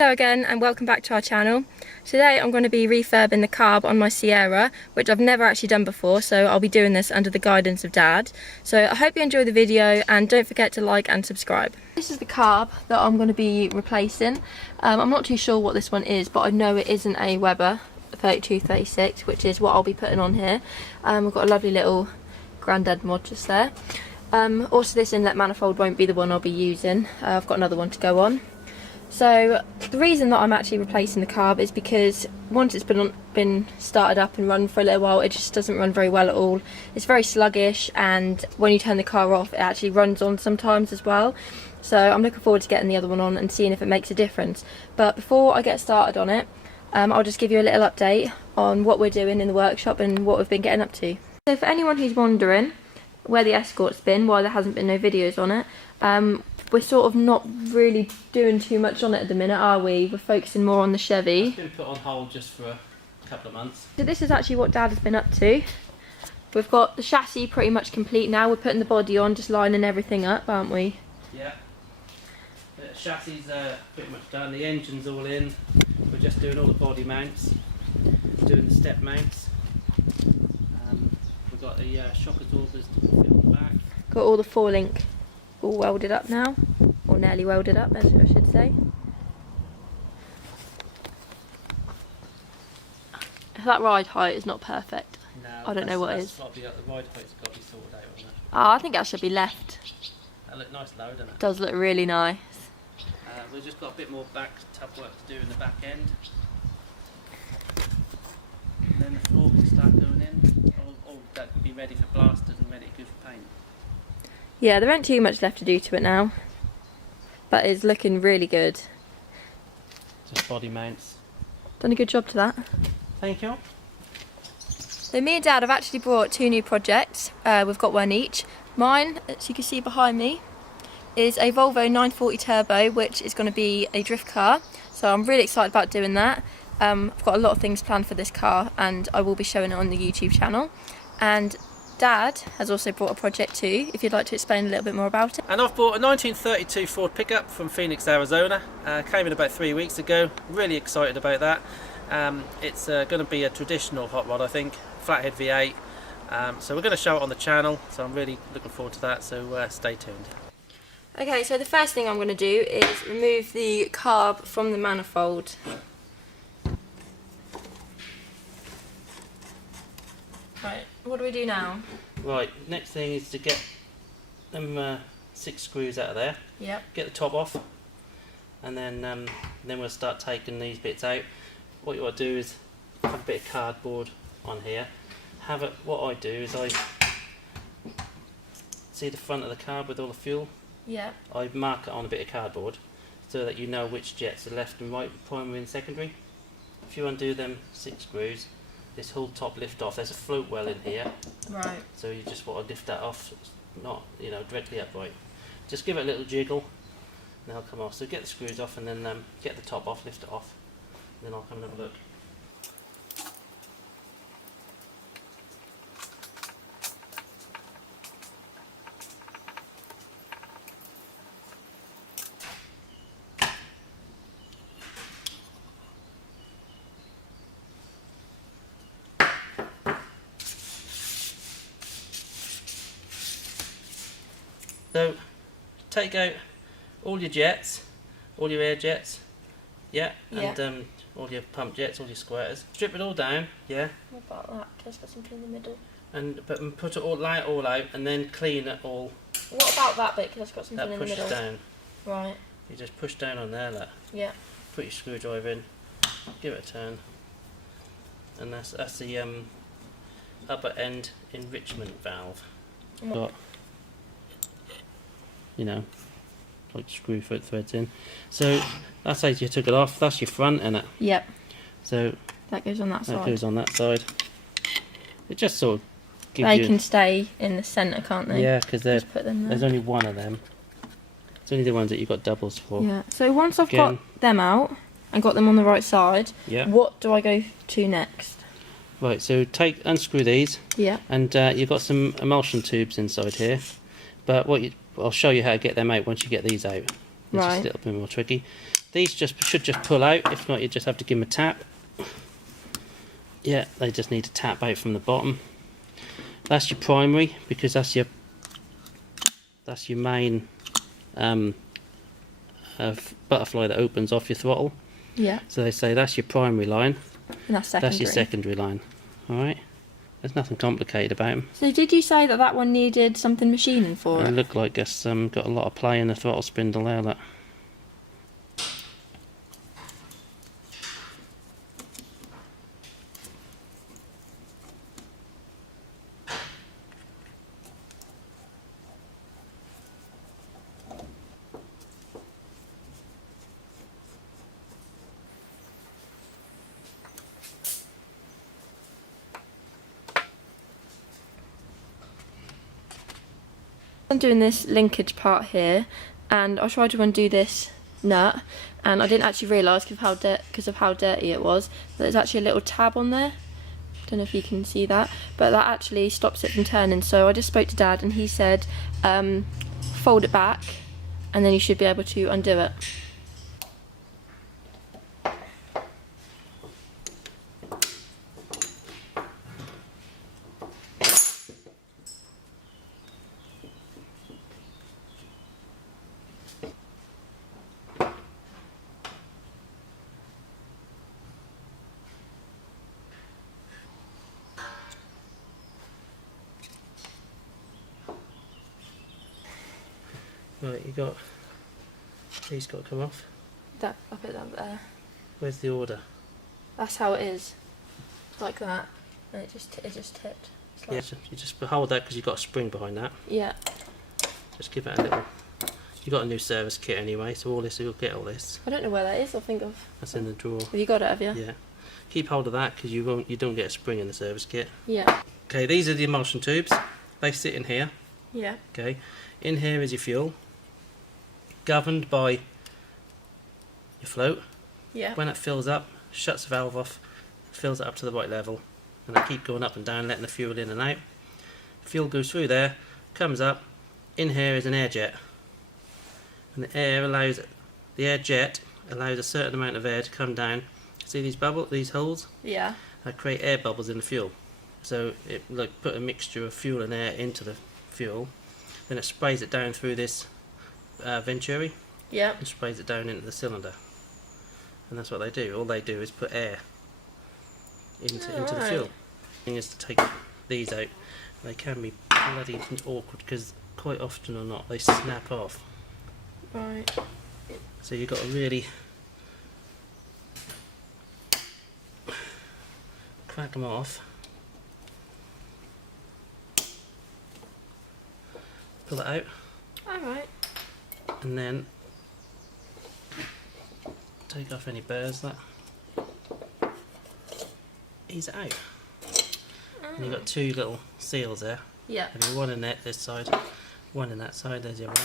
Hello again and welcome back to our channel. Today I'm going to be refurbing the carb on my Sierra, which I've never actually done before, so I'll be doing this under the guidance of Dad. So I hope you enjoy the video and don't forget to like and subscribe. This is the carb that I'm going to be replacing. I'm not too sure what this one is, but I know it isn't a Weber 3236, which is what I'll be putting on here. We've got a lovely little Grandad mod just there. Also this inlet manifold won't be the one I'll be using. I've got another one to go on. So the reason that I'm actually replacing the carb is because once it's been started up and run for a little while, it just doesn't run very well at all. It's very sluggish, and when you turn the car off it actually runs on sometimes as well. So I'm looking forward to getting the other one on and seeing if it makes a difference. But before I get started on it, I'll just give you a little update on what we're doing in the workshop and what we've been getting up to. So for anyone who's wondering where the Escort's been, why there hasn't been no videos on it, we're sort of not really doing too much on it at the minute, are we? We're focusing more on the Chevy. It's been put on hold just for a couple of months. So this is actually what Dad has been up to. We've got the chassis pretty much complete now. We're putting the body on, just lining everything up, aren't we? Yeah. The chassis is pretty much done. The engine's all in. We're just doing all the body mounts, doing the step mounts. We've got the shock absorbers to fit on the back. Got all the 4-link all welded up now, or nearly welded up, as I should say. That ride height is not perfect. No, I don't know what is. The ride height's got to be sorted out on that. Oh, I think that should be left. That looks nice low, doesn't it? Does look really nice. We've just got a bit more tough work to do in the back end. And then the floor can start going in. All that can be ready for blasters and ready to go for paint. Yeah, there ain't too much left to do to it now, but it's looking really good. Just body mounts. Done a good job to that. Thank you. So me and Dad have actually brought 2 new projects. We've got one each. Mine, as you can see behind me, is a Volvo 940 Turbo, which is going to be a drift car. So I'm really excited about doing that. I've got a lot of things planned for this car, and I will be showing it on the YouTube channel. And Dad has also brought a project too, if you'd like to explain a little bit more about it. And I've bought a 1932 Ford pickup from Phoenix, Arizona. Came in about 3 weeks ago. Really excited about that. It's going to be a traditional hot rod, I think, flathead V8. So we're going to show it on the channel, so I'm really looking forward to that, so stay tuned. Okay, so the first thing I'm going to do is remove the carb from the manifold. Right, what do we do now? Right, next thing is to get them 6 screws out of there. Yep. Get the top off, and then we'll start taking these bits out. What you want to do is have a bit of cardboard on here. What I do is I see the front of the carb with all the fuel. Yeah. I mark it on a bit of cardboard so that you know which jets are left and right, primary and secondary. If you undo them 6 screws, this whole top lift off. There's a float well in here. Right. So you just want to lift that off, not directly upright. Just give it a little jiggle, and they'll come off. So get the screws off, and then get the top off, lift it off, and then I'll come and have a look. So take out all your jets, all your air jets, yeah, and all your pump jets, all your squirters. Strip it all down, yeah. What about that? Just got something in the middle. But put it all, lay it all out, and then clean it all. What about that bit? Because I've got something in the middle. That pushes down. Right. You just push down on there, like. Yeah. Put your screwdriver in, give it a turn, and that's the upper end enrichment valve. Got, like screw foot threads in. So that's how you took it off. That's your front, innit? Yep. So that goes on that side. That goes on that side. It just sort of gives they can stay in the centre, can't they? Yeah, because there's only one of them. It's only the ones that you've got doubles for. Yeah. So once I've got them out and got them on the right side, what do I go to next? Right, so unscrew these. Yeah. And you've got some emulsion tubes inside here. But I'll show you how to get them out once you get these out. It's just a little bit more tricky. These should just pull out. If not, you just have to give them a tap. Yeah, they just need to tap out from the bottom. That's your primary, because that's your main butterfly that opens off your throttle. Yeah. So they say that's your primary line. And that's secondary. That's your secondary line. All right. There's nothing complicated about them. So did you say that that one needed something machining for it? It looked like it's got a lot of play in the throttle spindle there. Look. I'm doing this linkage part here, and I tried to undo this nut, and I didn't actually realise because of how dirty it was, that there's actually a little tab on there. Don't know if you can see that, but that actually stops it from turning. So I just spoke to Dad, and he said fold it back and then you should be able to undo it. Right, these got to come off. That up it up there. Where's the order? That's how it is, like that, and it just tipped. It's like, Yeah, you just hold that because you've got a spring behind that. yeah. Just give it a little. You've got a new service kit anyway, so all this, you'll get all this. I don't know where that is. I'll think of. That's in the drawer. Have you got it? Have you? Yeah. Keep hold of that because you don't get a spring in the service kit. Yeah. Okay, these are the emulsion tubes. They sit in here. Yeah. Okay, in here is your fuel, governed by your float. Yeah. When it fills up, shuts the valve off, fills it up to the right level, and I keep going up and down, letting the fuel in and out. Fuel goes through there, comes up. In here is an air jet, and the air jet allows a certain amount of air to come down. See these holes? Yeah. That create air bubbles in the fuel. So it put a mixture of fuel and air into the fuel, then it sprays it down through this venturi. Yeah. And sprays it down into the cylinder, and that's what they do. All they do is put air into the fuel. The thing is to take these out. They can be bloody awkward because quite often or not they snap off. Right. So you've got to really crack them off. Pull it out. Alright. And then take off any burrs that. Ease it out. And you've got two little seals there. Yeah. Have one in this side, one in that side. There's your one.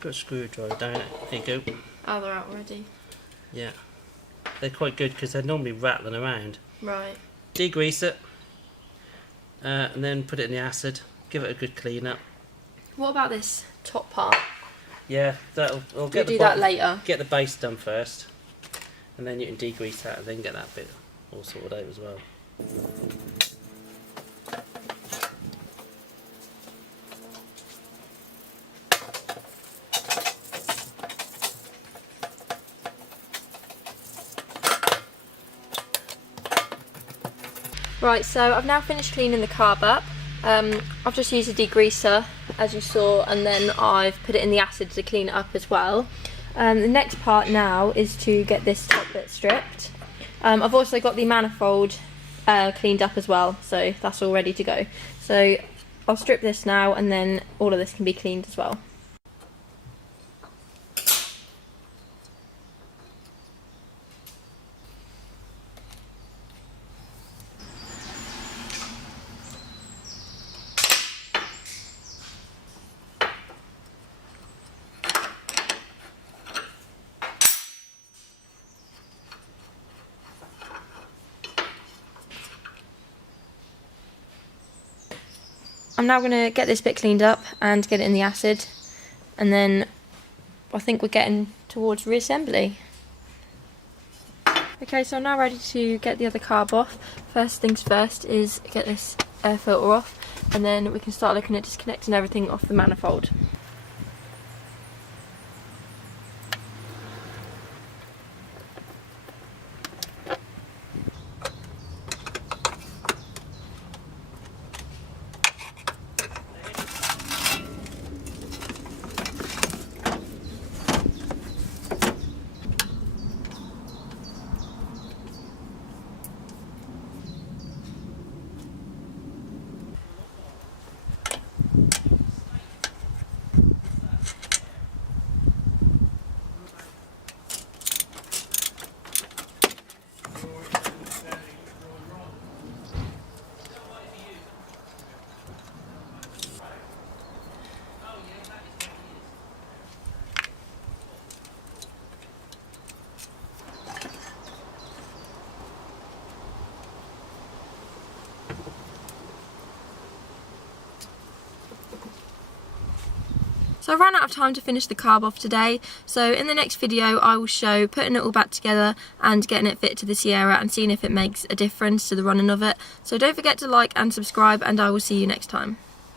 Got a screwdriver down it. There you go. Oh, they're out already. Yeah. They're quite good because they're normally rattling around. Right. Degrease it, and then put it in the acid. Give it a good clean up. What about this top part? Yeah, I'll We'll get do that later. Get the base done first, and then you can degrease that and then get that bit all sorted out as well. Right, so I've now finished cleaning the carb up. I've just used a degreaser, as you saw, and then I've put it in the acid to clean it up as well. The next part now is to get this top bit stripped. I've also got the manifold cleaned up as well, so that's all ready to go. So I'll strip this now, and then all of this can be cleaned as well. I'm now going to get this bit cleaned up and get it in the acid, and then I think we're getting towards reassembly. Okay, so I'm now ready to get the other carb off. First things first is get this air filter off, and then we can start looking at disconnecting everything off the manifold. So I ran out of time to finish the carb off today, so in the next video I will show putting it all back together and getting it fit to the Sierra and seeing if it makes a difference to the running of it. So don't forget to like and subscribe, and I will see you next time.